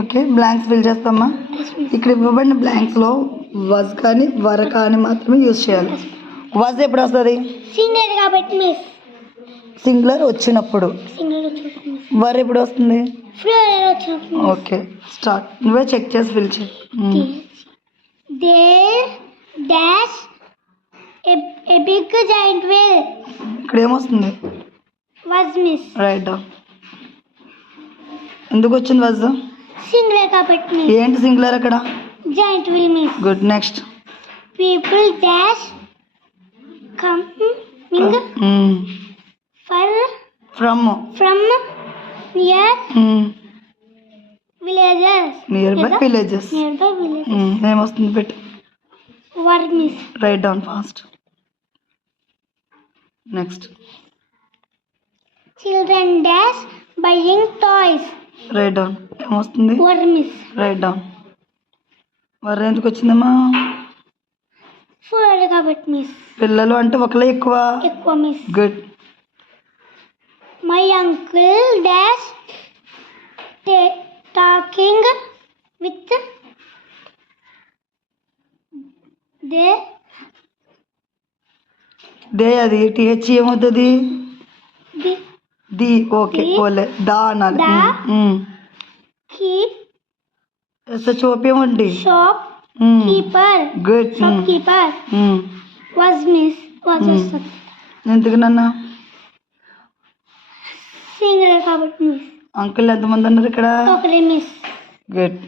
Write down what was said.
Okay, blanks fill చేస్తామా? ఇక్కడ ఇవ్వబడిన బ్లాంక్స్లో వజ్ కానీ వర కానీ మాత్రమే యూజ్ చేయాలి. వజ్ ఎప్పుడు వస్తుంది? సింగులర్ కాబట్టి మిస్. సింగులర్ వచ్చినప్పుడు. వర్ ఎప్పుడు వస్తుంది? ప్లూరల్ వచ్చినప్పుడు. Okay, start. నువ్వే చెక్ చేసి ఫిల్ చేయి. There dash a big giant whale. ఇక్కడ ఏమొస్తుంది? Was miss. Write down. ఎందుకు వచ్చింది వజ్? సింగులర్ కాబట్టి మిస్. ఏంటి సింగులర్ అక్కడ? Giant will miss. Good, next. People dash coming from near villages. Nearby villages. ఏమొస్తుంది పెట్టు? Were miss. Write down fast. Next. Children dash buying toys. Write down. ఏమొస్తుంది? Were miss. Write down. Were ఎందుకు వచ్చిందమ్మా? Plural కాబట్టి మిస్. పిల్లలు అంటే ఒకలే ఎక్కువ miss. Good. My uncle dash talking with they అది టీహెచ్ ఏమవుతుంది? ది. ఓకే, పోలే దా అనాలి. ఎస్హెచ్ఓపి ఏమండి? Shop keeper. Good. Shop keeper. Was miss. Was వస్తుంది. ఎందుకు నాన్న? సింగులర్ కాబట్టి మిస్. అంకుల్ ఎంతమంది ఉన్నారు ఇక్కడ? ఒకరే మిస్. గుడ్.